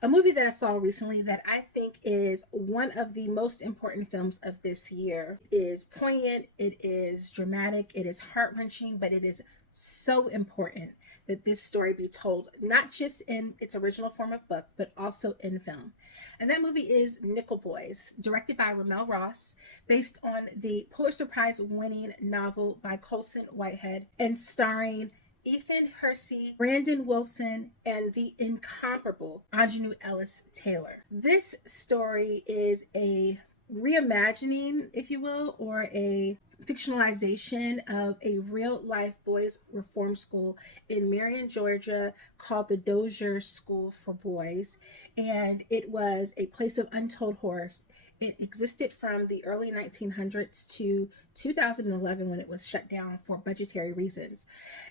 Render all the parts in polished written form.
A movie that I saw recently that I think is one of the most important films of this year. It is poignant, it is dramatic, it is heart-wrenching, but it is so important that this story be told, not just in its original form of book, but also in film. And that movie is Nickel Boys, directed by RaMell Ross, based on the Pulitzer Prize-winning novel by Colson Whitehead, and starring Ethan Herisse, Brandon Wilson, and the incomparable Aunjanue Ellis-Taylor. This story is a reimagining, if you will, or a fictionalization of a real life boys reform school in Marion, Georgia, called the Dozier School for Boys. And it was a place of untold horrors. It existed from the early 1900s to 2011 when it was shut down for budgetary reasons.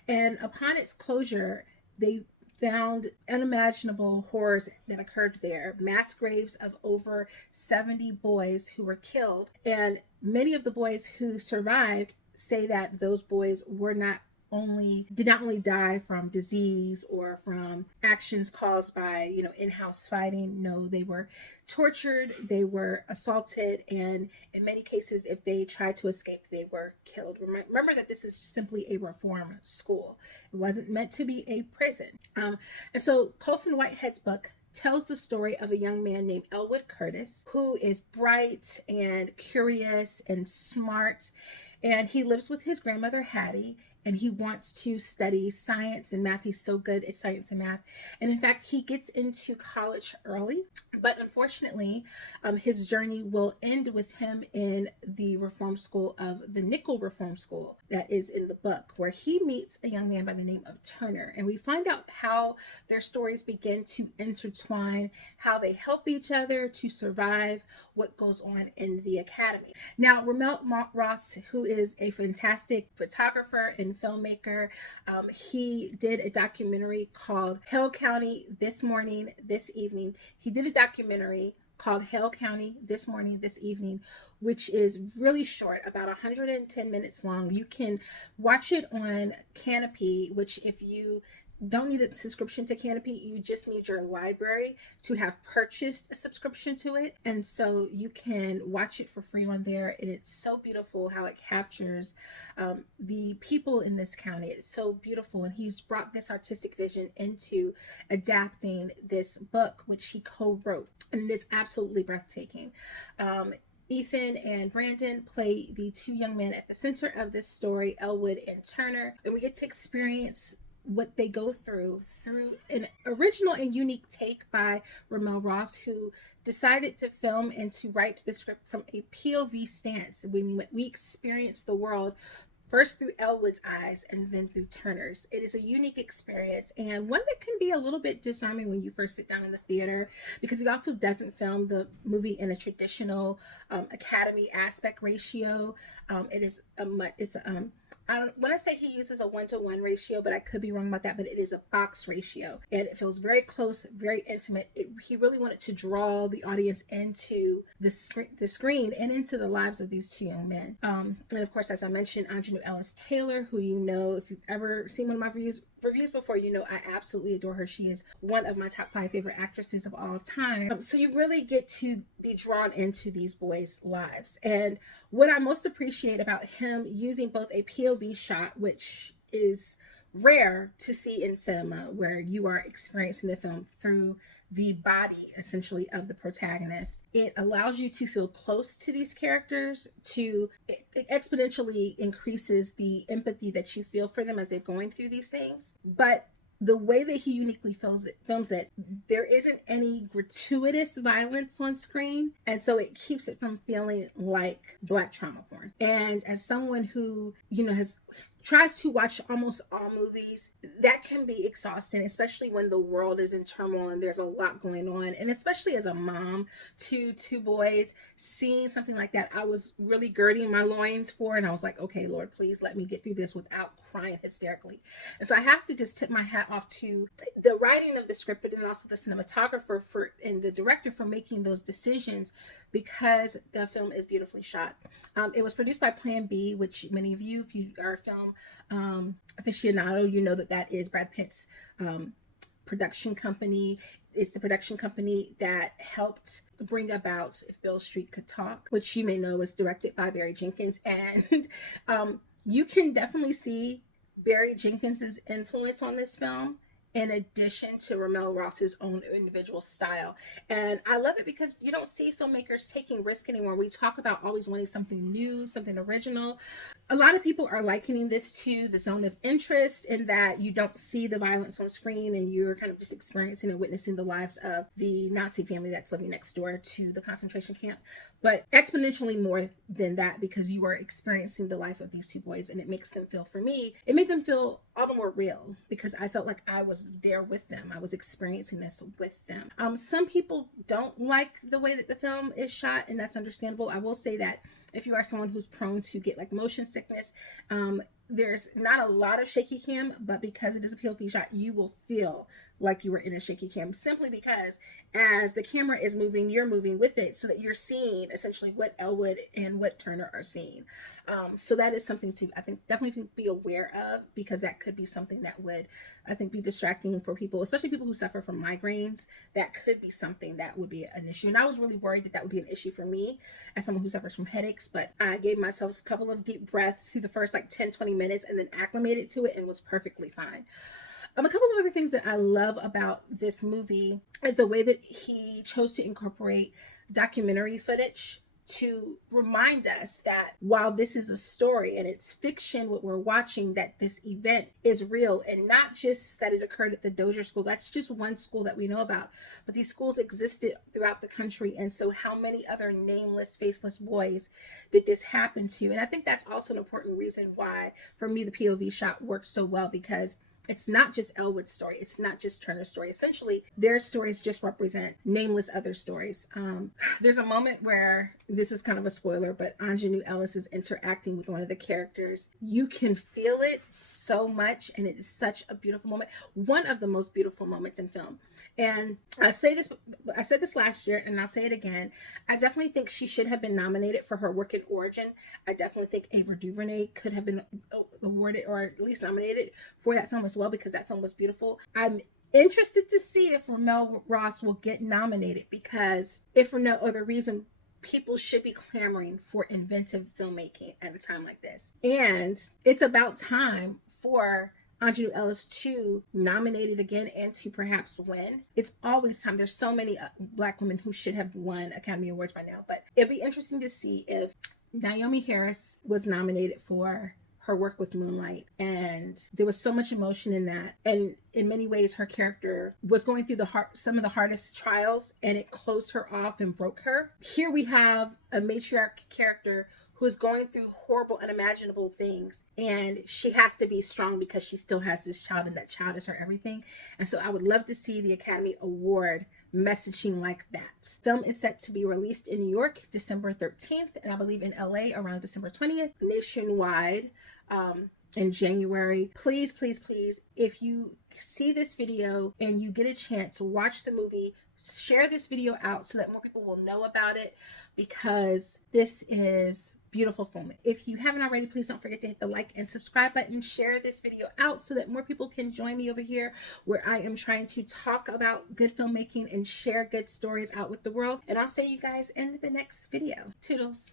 And upon its closure, they found unimaginable horrors that occurred there. Mass graves of over 70 boys who were killed. And many of the boys who survived say that those boys did not only die from disease or from actions caused by, in-house fighting. No, they were tortured, they were assaulted, and in many cases, if they tried to escape, they were killed. Remember that this is simply a reform school. It wasn't meant to be a prison. And so Colson Whitehead's book tells the story of a young man named Elwood Curtis, who is bright and curious and smart, and he lives with his grandmother Hattie, and he wants to study science and math. He's so good at science and math. And in fact, he gets into college early, but unfortunately, his journey will end with him in the reform school of the Nickel Reform School that is in the book, where he meets a young man by the name of Turner. And we find out how their stories begin to intertwine, how they help each other to survive what goes on in the academy. Now, RaMell Ross, who is a fantastic photographer and filmmaker, he did a documentary called Hale County This Morning, This Evening. He did a documentary called Hale County This Morning, This Evening, which is really short, about 110 minutes long. You can watch it on Canopy, which if you don't need a subscription to Canopy, you just need your library to have purchased a subscription to it. And so you can watch it for free on there. And it's so beautiful how it captures the people in this county. It's so beautiful. And he's brought this artistic vision into adapting this book, which he co-wrote. And it's absolutely breathtaking. Ethan and Brandon play the two young men at the center of this story, Elwood and Turner. And we get to experience what they go through an original and unique take by RaMell Ross, who decided to film and to write the script from a POV stance. We experience the world first through Elwood's eyes and then through Turner's. It is a unique experience, and one that can be a little bit disarming when you first sit down in the theater, because he also doesn't film the movie in a traditional Academy aspect ratio. I want to say he uses a 1-to-1 ratio, but I could be wrong about that, but it is a box ratio, and it feels very close, very intimate. He really wanted to draw the audience into the screen and into the lives of these two young men. And of course, as I mentioned, Aunjanue Ellis-Taylor, who if you've ever seen one of my reviews before, I absolutely adore her. She is one of my top 5 favorite actresses of all time. So you really get to be drawn into these boys' lives. And what I most appreciate about him using both a POV shot, which is rare to see in cinema, where you are experiencing the film through the body essentially of the protagonist, it allows you to feel close to these characters. It exponentially increases the empathy that you feel for them as they're going through these things. But the way that he uniquely films it, there isn't any gratuitous violence on screen, and so it keeps it from feeling like Black trauma porn. And as someone who tries to watch almost all movies, that can be exhausting, especially when the world is in turmoil and there's a lot going on. And especially as a mom to 2 boys, seeing something like that, I was really girding my loins for, and I was like, okay, Lord, please let me get through this without crying hysterically. And so I have to just tip my hat off to the writing of the script, but then also the cinematographer and the director for making those decisions, because the film is beautifully shot. It was produced by Plan B, which many of you, if you are a film aficionado, you know that is Brad Pitt's production company. It's the production company that helped bring about If Beale Street Could Talk, which you may know was directed by Barry Jenkins. And you can definitely see Barry Jenkins's influence on this film, in addition to RaMell Ross's own individual style. And I love it because you don't see filmmakers taking risk anymore. We talk about always wanting something new, something original. A lot of people are likening this to The Zone of Interest, in that you don't see the violence on screen and you're kind of just experiencing and witnessing the lives of the Nazi family that's living next door to the concentration camp. But exponentially more than that, because you are experiencing the life of these two boys, and it makes them feel, for me, it made them feel all the more real, because I felt like I was there with them. I was experiencing this with them. Some people don't like the way that the film is shot, and that's understandable. I will say that if you are someone who's prone to get like motion sickness, there's not a lot of shaky cam, but because it is a POV shot, you will feel like you were in a shaky cam, simply because as the camera is moving, you're moving with it, so that you're seeing essentially what Elwood and what Turner are seeing. So that is something to, I think, definitely be aware of, because that could be something that would, I think, be distracting for people, especially people who suffer from migraines. That could be something that would be an issue. And I was really worried that that would be an issue for me as someone who suffers from headaches, but I gave myself a couple of deep breaths through the first like 10-20 minutes and then acclimated to it and was perfectly fine. A couple of other things that I love about this movie is the way that he chose to incorporate documentary footage to remind us that while this is a story and it's fiction, what we're watching, that this event is real, and not just that it occurred at the Dozier School. That's just one school that we know about, but these schools existed throughout the country. And so how many other nameless, faceless boys did this happen to? And I think that's also an important reason why, for me, the POV shot works so well, because it's not just Elwood's story. It's not just Turner's story. Essentially, their stories just represent nameless other stories. There's a moment where, this is kind of a spoiler, but Aunjanue Ellis is interacting with one of the characters. You can feel it so much, and it is such a beautiful moment. One of the most beautiful moments in film. And I said this last year, and I'll say it again. I definitely think she should have been nominated for her work in Origin. I definitely think Ava DuVernay could have been awarded, or at least nominated, for that film as well, because that film was beautiful. I'm interested to see if RaMell Ross will get nominated, because if for no other reason, people should be clamoring for inventive filmmaking at a time like this. And it's about time for Aunjanue Ellis to nominate it again and to perhaps win. It's always time. There's so many Black women who should have won Academy Awards by now, but it'd be interesting to see if Naomi Harris was nominated for her work with Moonlight, and there was so much emotion in that, and in many ways her character was going through some of the hardest trials, and it closed her off and broke her. Here we have a matriarch character who is going through horrible, unimaginable things, and she has to be strong because she still has this child, and that child is her everything. And so I would love to see the Academy Award messaging like that. Film is set to be released in New York December 13th, and I believe in LA around December 20th, nationwide in January. Please, please, please, if you see this video and you get a chance, watch the movie, share this video out so that more people will know about it, because this is beautiful film. If you haven't already, please don't forget to hit the like and subscribe button. Share this video out so that more people can join me over here, where I am trying to talk about good filmmaking and share good stories out with the world. And I'll see you guys in the next video. Toodles.